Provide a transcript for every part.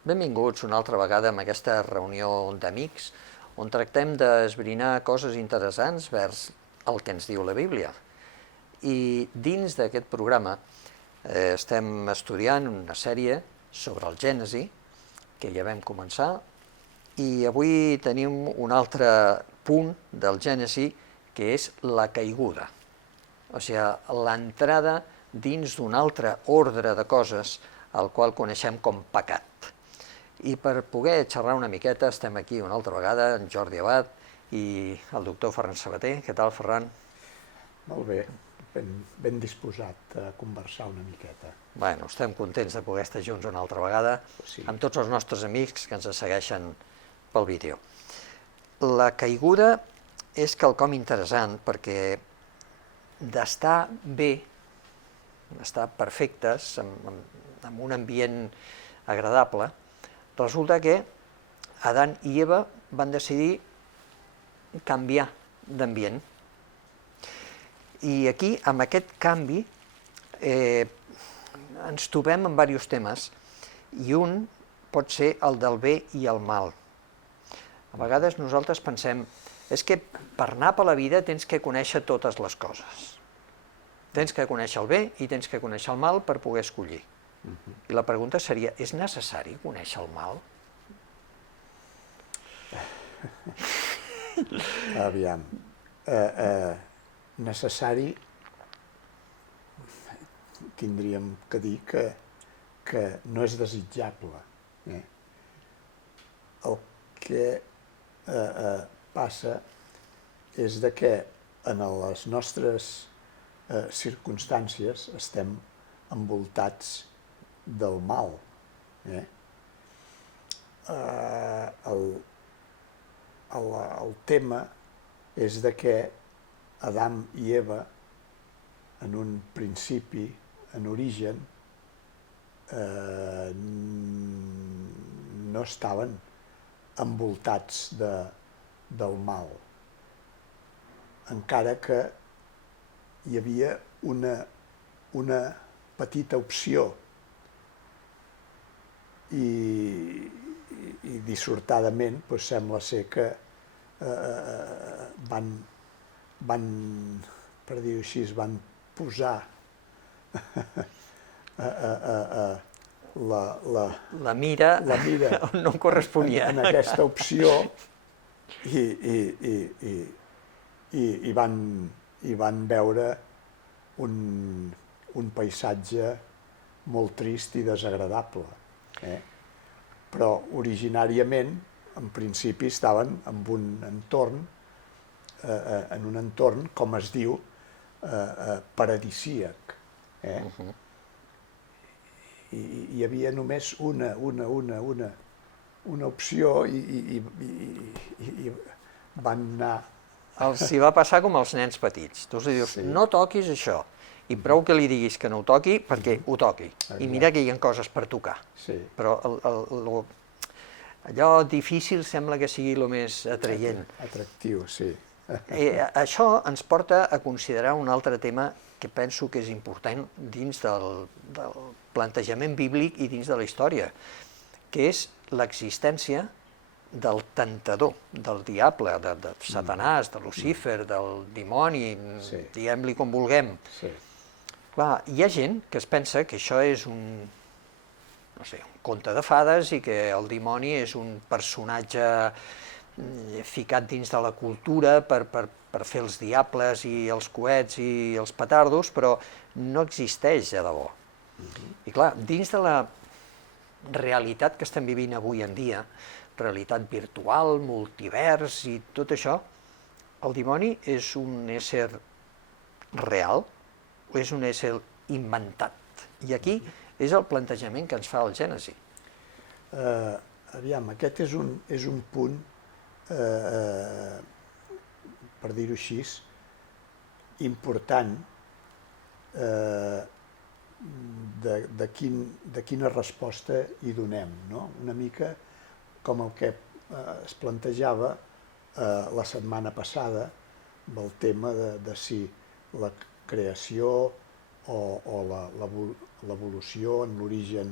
Benvinguts una altra vegada a aquesta reunió d'amics on tractem d'esbrinar coses interessants vers el que ens diu la Bíblia. I dins d'aquest programa estem estudiant una sèrie sobre el Gènesi, que ja vam començar, i avui tenim un altre punt del Gènesi, que és la caiguda. O sigui, l'entrada dins d'un altre ordre de coses al qual coneixem com pecat. I per poder xerrar una miqueta estem aquí una altra vegada, en Jordi Abad i el doctor Ferran Sabater. Què tal, Ferran? Molt bé, ben disposat a conversar una miqueta. Bueno, estem contents de poder estar junts una altra vegada Sí. amb tots els nostres amics que ens segueixen pel vídeo. La caiguda és quelcom interessant perquè d'estar bé, d'estar perfectes, en un ambient agradable, resulta que Adán i Eva van decidir canviar d'ambient. I aquí, amb aquest canvi, ens trobem amb diversos temes, i un pot ser el del bé i el mal. A vegades nosaltres pensem, és que per anar per la vida tens que conèixer totes les coses. Tens que conèixer el bé i tens que conèixer el mal per poder escollir. I la pregunta seria, és necessari conèixer el mal? Aviam, necessari tindríem que dir que no és desitjable. El que passa és de que en les nostres circumstàncies estem envoltats del mal. El tema és de que Adam i Eva, en un principi, en origen, no estaven envoltats del mal, encara que hi havia una petita opció i dissortadament sembla ser que van, per dir-ho així, van posar La mira on no corresponia. en aquesta opció i van veure un paisatge molt trist i desagradable. Però originàriament, en principi, estaven en un entorn, com es diu, paradisíac. I hi havia només una opció i van anar... Els hi va passar com als nens petits. Tu els dius, no toquis això. I prou que li diguis que no ho toqui perquè ho toqui. I mira que hi ha coses per tocar. Però allò difícil sembla que sigui el més atraient. Atractiu, sí. Això ens porta a considerar un altre tema que penso que és important dins del plantejament bíblic i dins de la història, que és l'existència del tentador, del diable, de Satanàs, de Lucífer, del dimoni, diguem-li com vulguem. Clar, hi ha gent que es pensa que això és un conte de fades i que el dimoni és un personatge ficat dins de la cultura per fer els diables i els coets i els petardos, però no existeix de debò. I clar, dins de la realitat que estem vivint avui en dia, realitat virtual, multivers i tot això, el dimoni és un ésser real o és un ésser inventat? I aquí és el plantejament que ens fa el Gènesi. Aviam, aquest és un punt, per dir-ho així, important de quina resposta hi donem. Una mica com el que es plantejava la setmana passada amb el tema de si la creació o l'evolució en l'origen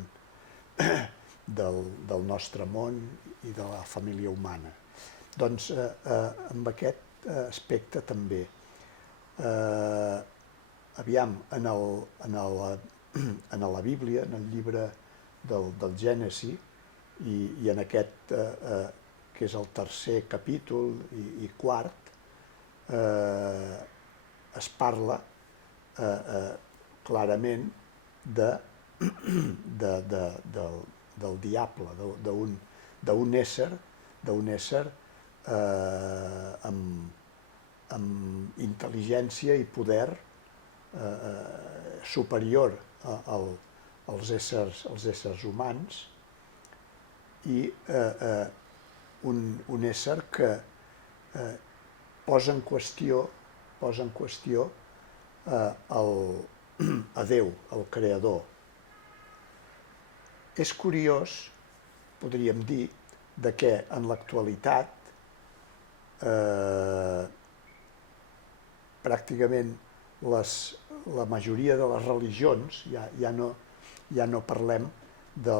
del nostre món i de la família humana. Doncs amb aquest aspecte també. Aviam, en la Bíblia, en el llibre del Gènesi, i en aquest, que és el tercer capítol i quart, es parla clarament del diable, d'un ésser amb intel·ligència i poder superior als éssers humans, i un ésser que posa en qüestió a Déu, el Creador. És curiós, podríem dir, que en l'actualitat pràcticament la majoria de les religions, ja no parlem de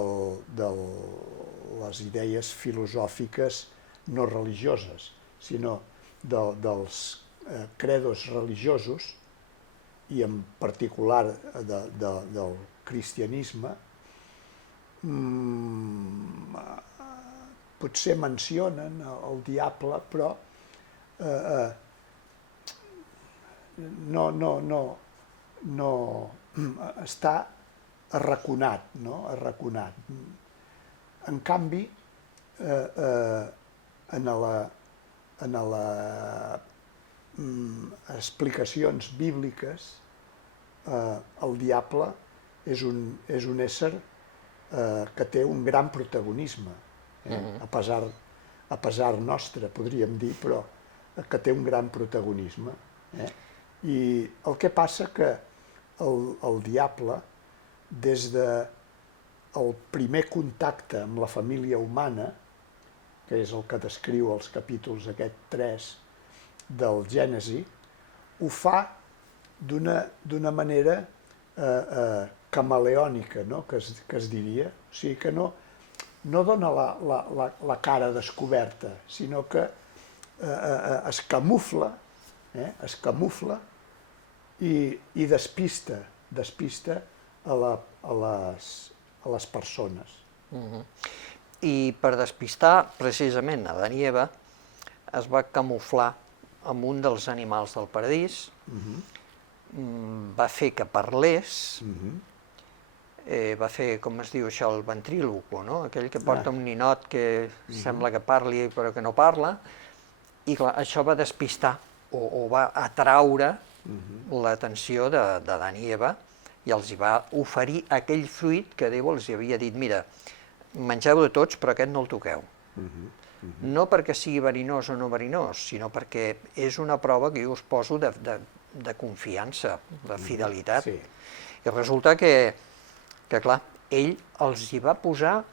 les idees filosòfiques no religioses, sinó dels credos religiosos, i en particular del cristianisme, potser mencionen el diable, però no està arraconat, no? Arraconat. En canvi, en les explicacions bíbliques, el diable és un ésser que té un gran protagonisme, a pesar nostre, podríem dir, però que té un gran protagonisme. I el que passa que el diable, des del primer contacte amb la família humana, que és el que descriu els capítols aquest 3 del Gènesi, ho fa d'una manera camaleònica, no? Que es diria. O sigui que no dona la cara descoberta, sinó que es camufla i despista a les persones. I per despistar precisament Adán i Eva es va camuflar amb un dels animals del paradís, va fer que parlés, va fer, com es diu això, el ventríloco, no? Aquell que porta un ninot que sembla que parli però que no parla, i clar, això va despistar o va atraure l'atenció d'Adán i Eva, i els hi va oferir aquell fruit que Déu els havia dit: mira, mengeu de tots, però aquest no el toqueu. No perquè sigui verinós o no verinós, sinó perquè és una prova que jo us poso de confiança, de fidelitat. I resulta que, clar, ell els hi va posar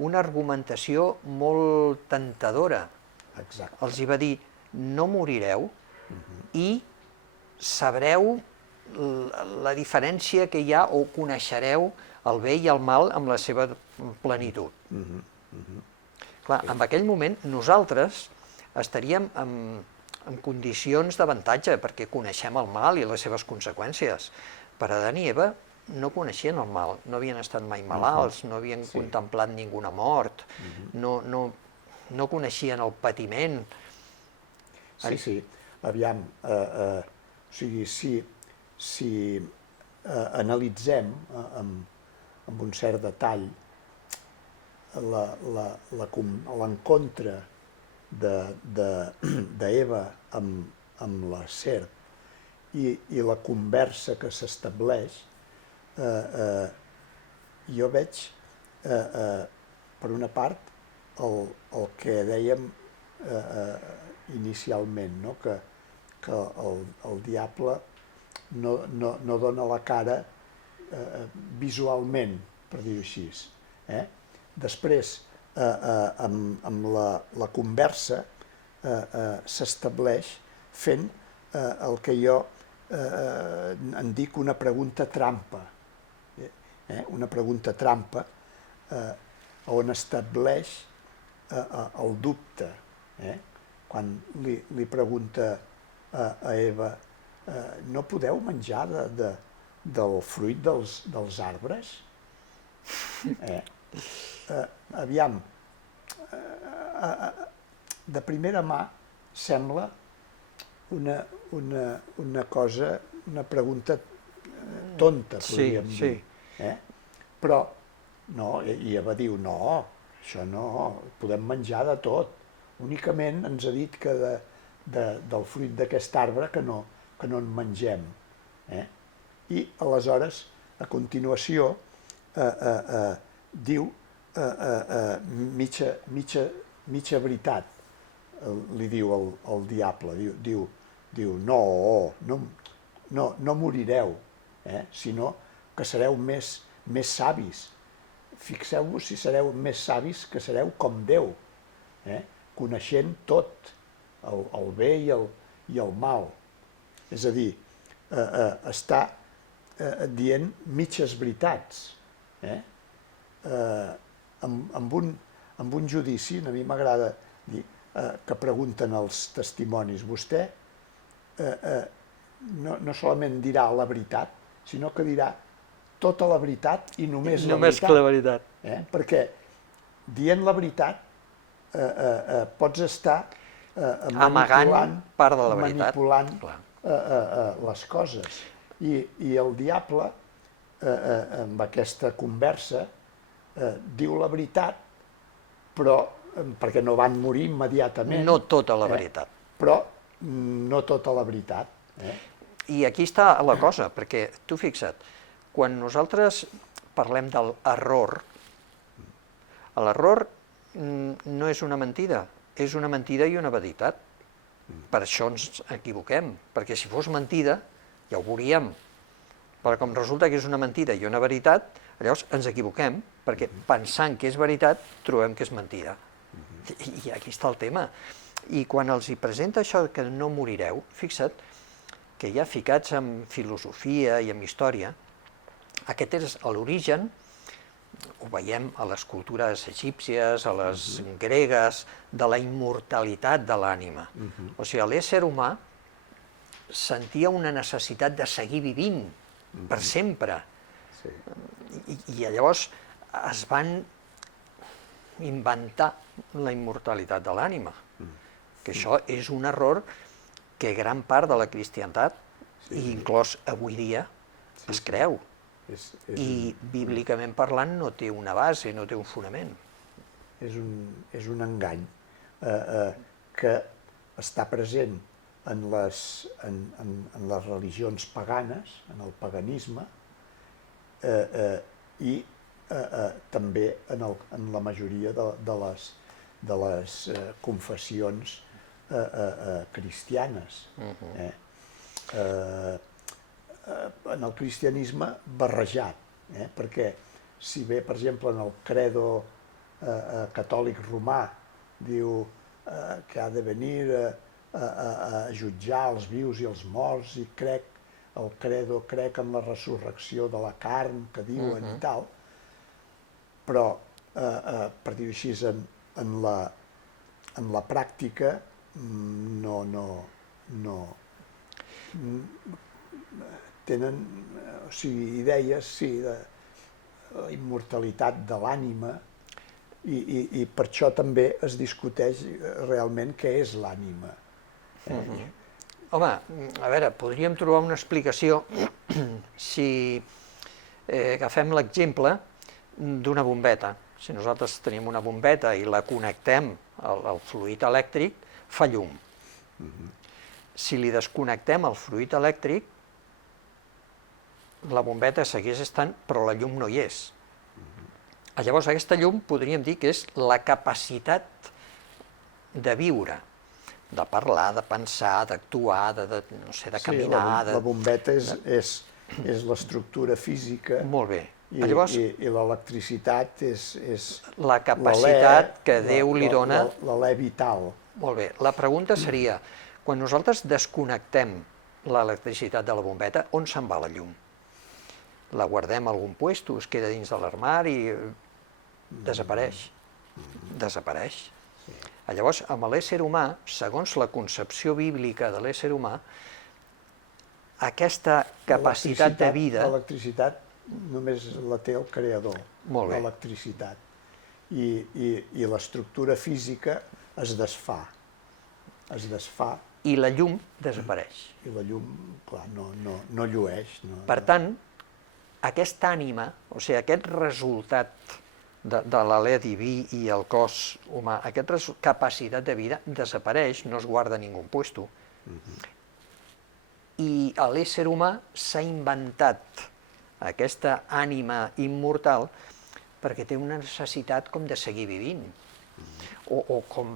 una argumentació molt tentadora. Els hi va dir: no morireu i sabreu la diferència que hi ha, o coneixereu el bé i el mal amb la seva plenitud. Clar, en aquell moment nosaltres estaríem en condicions d'avantatge, perquè coneixem el mal i les seves conseqüències. Per Adán i Eva no coneixien el mal, no havien estat mai malalts, no havien contemplat ninguna mort, no coneixien el patiment. Sí, aviam, o sigui, si analitzem amb un cert detall l'encontre d'Eva amb la serp i la conversa que s'estableix, jo veig, per una part, el que dèiem inicialment, no? Que el diable no dona la cara visualment, per dir-ho així. Després, amb la conversa, s'estableix fent el que jo en dic una pregunta trampa. Una pregunta trampa on estableix el dubte. Quan li pregunta a Eva, no podeu menjar del fruit dels arbres? Aviam, de primera mà sembla una cosa, una pregunta tonta, podríem dir. Però, no, i Eva diu, no, això no, podem menjar de tot. Únicament ens ha dit que del fruit d'aquest arbre que no en mengem. I aleshores, a continuació, diu mitja veritat, li diu el diable, diu no morireu, sinó que sereu més savis. Fixeu-vos si sereu més savis que sereu com Déu, coneixent tot, el bé i el mal. És a dir, està dient mitges veritats. Amb un judici, a mi m'agrada dir que pregunten els testimonis, vostè no solament dirà la veritat, sinó que dirà tota la veritat i només la veritat. Només que la veritat. Perquè dient la veritat pots estar amagant part de la veritat. Manipulant les coses. I el diable, amb aquesta conversa, diu la veritat, però perquè no van morir immediatament. No tota la veritat. Però no tota la veritat. I aquí està la cosa, perquè tu fixa't, quan nosaltres parlem de l'error, l'error no és una mentida, és una mentida i una veritat. Per això ens equivoquem, perquè si fos mentida ja ho veuríem. Però com resulta que és una mentida i una veritat, llavors ens equivoquem, perquè pensant que és veritat trobem que és mentida. I aquí està el tema. I quan els hi presenta això que no morireu, fixa't que ja ficats en filosofia i en història, aquest és l'origen, ho veiem a les cultures egípcies, a les gregues, de la immortalitat de l'ànima. O sigui, l'ésser humà sentia una necessitat de seguir vivint per sempre. I llavors es van inventar la immortalitat de l'ànima, que això és un error que gran part de la cristiantat, inclòs avui dia, es creu. I bíblicament parlant no té una base, no té un fonament. És un engany que està present en les religions paganes, en el paganisme, i també en la majoria de les confessions cristianes. En el cristianisme barrejat, perquè si bé, per exemple, en el credo catòlic romà diu que ha de venir a jutjar els vius i els morts i el credo crec en la resurrecció de la carn que diuen i tal, però, per dir-ho així, en la pràctica no tenen idees de la immortalitat de l'ànima i per això també es discuteix realment què és l'ànima. Home, a veure, podríem trobar una explicació si agafem l'exemple d'una bombeta. Si nosaltres tenim una bombeta i la connectem al fluid elèctric, fa llum. Si li desconnectem el fluid elèctric, la bombeta segueix estant, però la llum no hi és. Llavors, aquesta llum podríem dir que és la capacitat de viure, de parlar, de pensar, d'actuar, de caminar... Sí, la bombeta és l'estructura física. Molt bé. I l'electricitat és... La capacitat que Déu li dona... L'alè vital. Molt bé. La pregunta seria, quan nosaltres desconnectem l'electricitat de la bombeta, on se'n va la llum? La guardem a algun puesto, es queda dins de l'armari, desapareix. Desapareix. Llavors, amb l'ésser humà, segons la concepció bíblica de l'ésser humà, aquesta capacitat de vida... L'electricitat només la té el creador, l'electricitat. I l'estructura física es desfà. I la llum desapareix. I la llum, clar, no llueix. Per tant, aquesta ànima, o sigui, aquest resultat de l'alè diví i el cos humà, aquesta capacitat de vida desapareix, no es guarda en ningú puesto. I l'ésser humà s'ha inventat aquesta ànima immortal perquè té una necessitat com de seguir vivint. O com,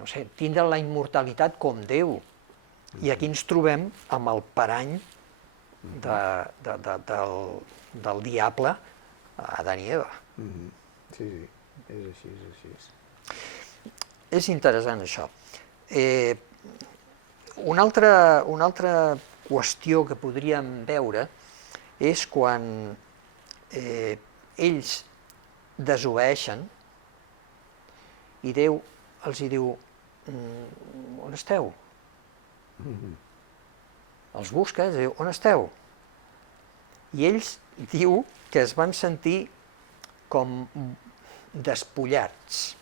no sé, tindre la immortalitat com Déu. I aquí ens trobem amb el parany del diable, Adán i Eva. Sí, és així. És interessant això. Una altra qüestió que podríem veure és quan ells desobeeixen i Déu els diu: on esteu? Els busca, els diu: on esteu? I ells diu que es van sentir com despullats.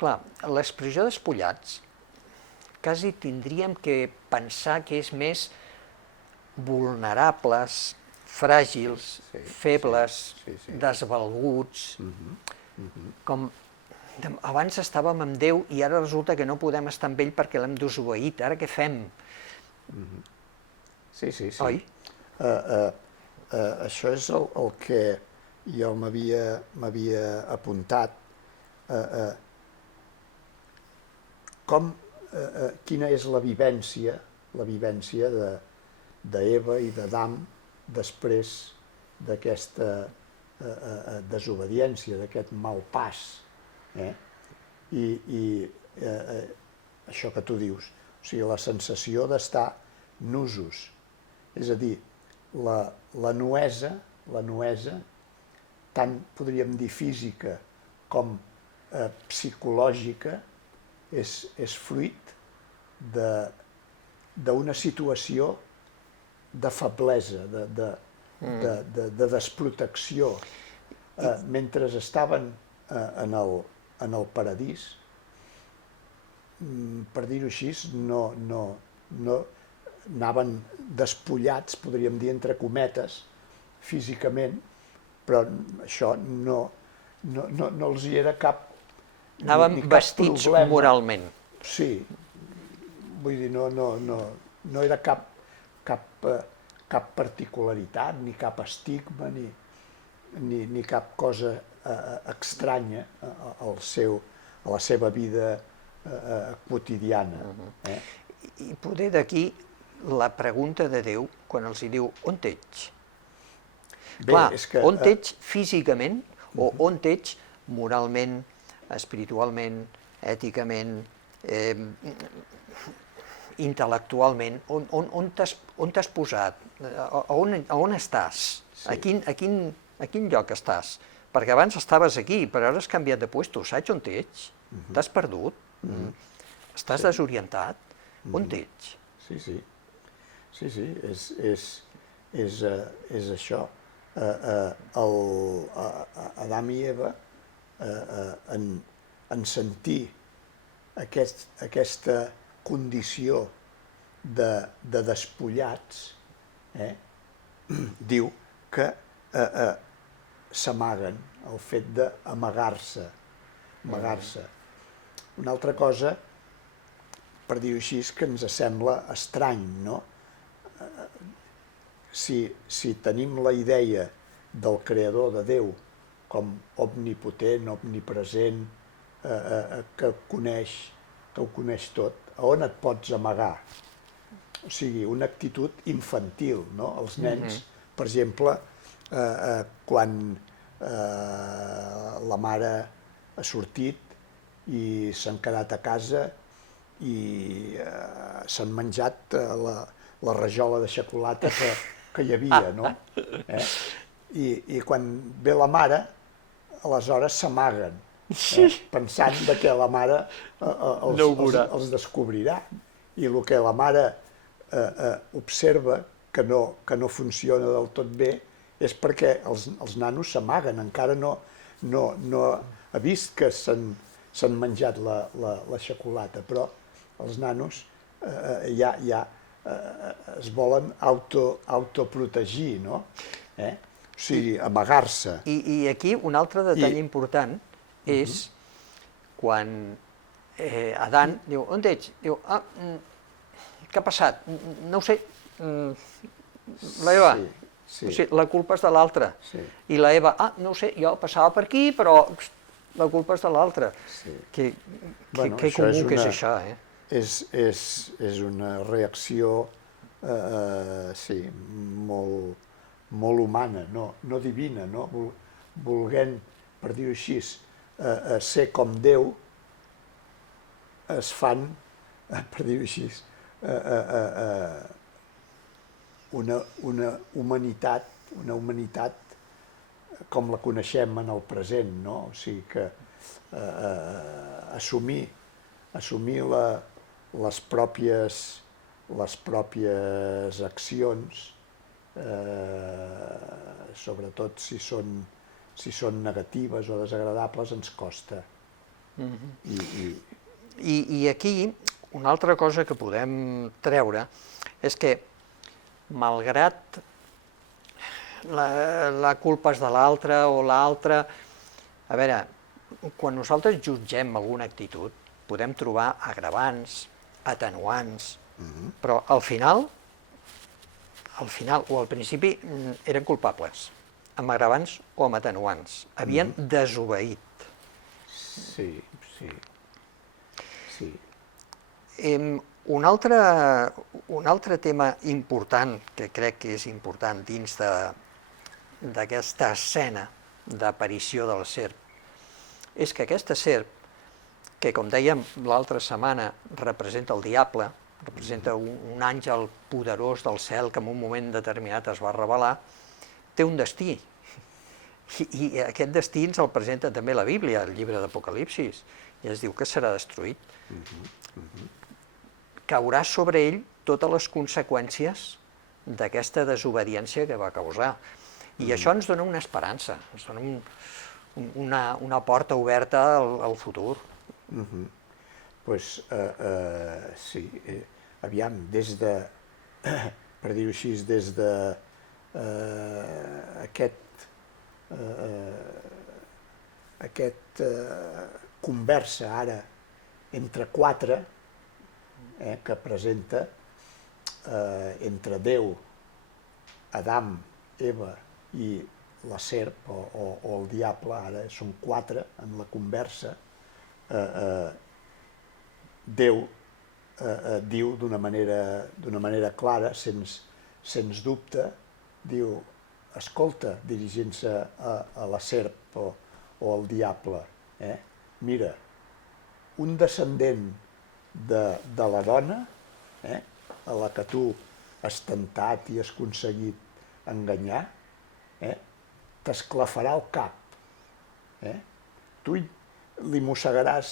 Clar, l'expressió despullats quasi tindríem que pensar que és més vulnerables, fràgils, febles, desvalguts. Com abans estàvem amb Déu i ara resulta que no podem estar amb ell perquè l'hem desobeït. Ara què fem? Sí. Oi? Això és el que jo m'havia apuntat. Quina és la vivència d'Eva i d'Adam després d'aquesta desobediència, d'aquest mal pas. I això que tu dius, o sigui, la sensació d'estar nusos, és a dir, la nuesa, tant podríem dir física com psicològica, és fruit d'una situació de feblesa, de desprotecció. Mentre estaven en el paradís, per dir-ho així, no anaven despullats, podríem dir, entre cometes, físicament, però això no els hi era cap Anaven vestits moralment. Sí, vull dir, no era cap particularitat, ni cap estigma, ni cap cosa estranya a la seva vida quotidiana. I poder d'aquí la pregunta de Déu quan els diu: on ets? Clar, on ets físicament o on ets moralment, espiritualment, èticament, intel·lectualment, on t'has posat? On estàs? A quin lloc estàs? Perquè abans estaves aquí, però ara has canviat de lloc. Saps on ets? T'has perdut? Estàs desorientat? On ets? Sí, és això. Adam i Eva, en sentir aquesta condició de despullats, diu que s'amaguen, el fet d'amagar-se. Una altra cosa, per dir-ho així, que ens sembla estrany, no? Si tenim la idea del creador, de Déu, com omnipotent, omnipresent, que ho coneix tot, a on et pots amagar? O sigui, una actitud infantil, no? Els nens, per exemple, quan la mare ha sortit i s'han quedat a casa i s'han menjat la rajola de xocolata que hi havia, no? I quan ve la mare, aleshores s'amaguen, pensant que la mare els descobrirà. I el que la mare observa que no funciona del tot bé és perquè els nanos s'amaguen, encara no ha vist que s'han menjat la xocolata, però els nanos ja es volen autoprotegir, no? O sigui, amagar-se. I aquí un altre detall important és quan Adán diu, on ets? Diu, què ha passat? No ho sé, la Eva, la culpa és de l'altre. I la Eva, no ho sé, jo passava per aquí, però la culpa és de l'altre. Que comú que és això, eh? És una reacció, sí, molt humana, no divina, no? Volent, per dir-ho així, ser com Déu, es fan, per dir-ho així, una humanitat com la coneixem en el present, no? O sigui que assumir les pròpies accions, sobretot si són negatives o desagradables, ens costa. I aquí una altra cosa que podem treure és que, malgrat la culpa és de l'altre o l'altre, a veure, quan nosaltres jutgem alguna actitud, podem trobar agravants, atenuants, però al final o al principi eren culpables, amb agravants o amb atenuants. Havien desobeït. Sí. Un altre tema important, que crec que és important dins d'aquesta escena d'aparició del serp, és que aquesta serp, que com dèiem l'altra setmana representa el diable, representa un àngel poderós del cel que en un moment determinat es va revelar, té un destí. I aquest destí ens el presenta també la Bíblia, el llibre d'Apocalipsis, i es diu que serà destruït. Caurà sobre ell totes les conseqüències d'aquesta desobediència que va causar. I això ens dona una esperança, ens dona una porta oberta al futur. Doncs sí, aviam, per dir-ho així, des de aquest conversa ara entre quatre, que presenta entre Déu, Adam, Eva i la serp o el diable, ara són quatre en la conversa, Déu diu d'una manera clara, sens dubte, diu, escolta, dirigint-se a la serp o al diable, mira, un descendent de la dona, a la que tu has tentat i has aconseguit enganyar, t'esclafarà el cap. Tu li mossegaràs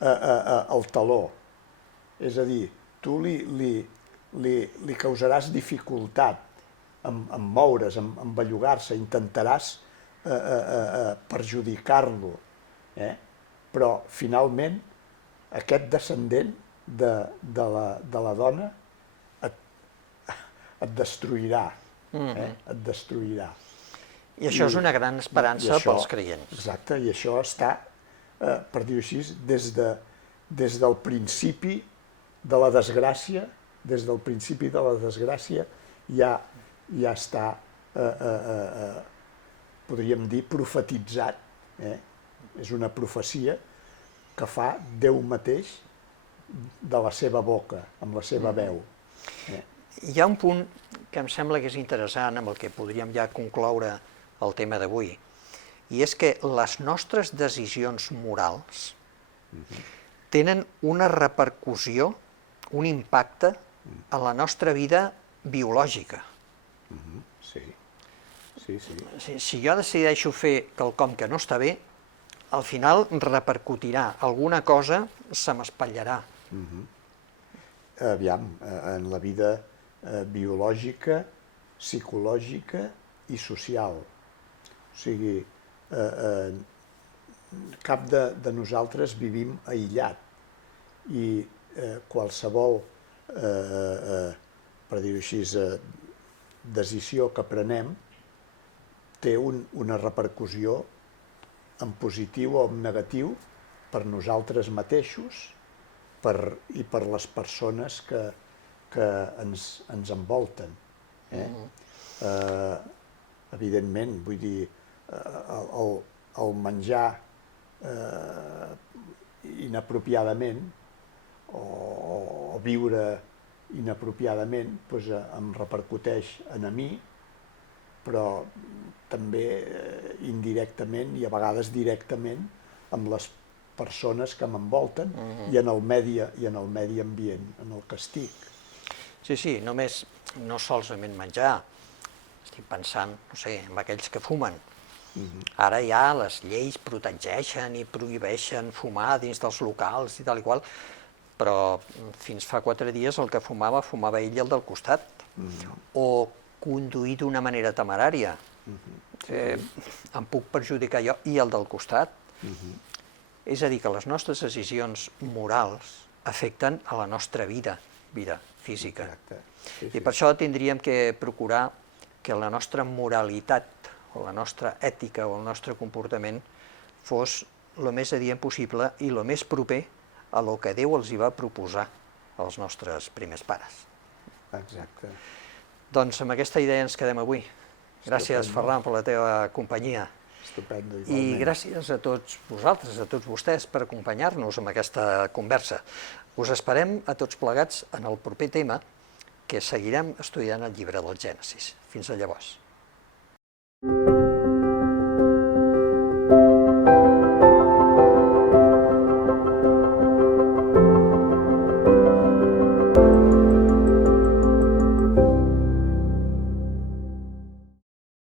el taló, és a dir, tu li causaràs dificultat en moure's, en bellugar-se, intentaràs perjudicar-lo, però finalment aquest descendent de la dona et destruirà, et destruirà. I això és una gran esperança pels creients. Exacte, i això està, per dir-ho així, des del principi de la desgràcia, ja està, podríem dir, profetitzat. És una profecia que fa Déu mateix de la seva boca, amb la seva veu. Hi ha un punt que em sembla que és interessant, amb el que podríem ja concloure el tema d'avui, i és que les nostres decisions morals tenen una repercussió, un impacte en la nostra vida biològica. Sí. Si jo decideixo fer quelcom que no està bé, al final repercutirà. Alguna cosa se m'espatllarà. Aviam, en la vida biològica, psicològica i social. O sigui, cap de nosaltres vivim aïllat i qualsevol, per dir-ho així, decisió que prenem té una repercussió en positiu o en negatiu per nosaltres mateixos i per les persones que ens envolten. Evidentment, vull dir, el menjar inapropiadament o viure inapropiadament em repercuteix a mi, però també indirectament i a vegades directament amb les persones que m'envolten i en el medi ambient en el que estic. Sí, no solament menjar. Estic pensant, no sé, en aquells que fumen. Ara ja les lleis protegeixen i prohibeixen fumar dins dels locals i tal i qual, però fins fa 4 dies el que fumava ell i el del costat. O conduir d'una manera temerària. Em puc perjudicar jo i el del costat. És a dir, que les nostres decisions morals afecten a la nostra vida física. I per això tindríem que procurar que la nostra moralitat o la nostra ètica o el nostre comportament fos el més adient possible i el més proper a lo que Déu els hi va proposar als nostres primers pares. Exacte. Doncs amb aquesta idea ens quedem avui. Gràcies, Ferran, per la teva companyia. Estupendo, igualment. I gràcies a tots vosaltres, a tots vostès, per acompanyar-nos en aquesta conversa. Us esperem a tots plegats en el proper tema, que seguirem estudiant el llibre del Gènesis. Fins a llavors.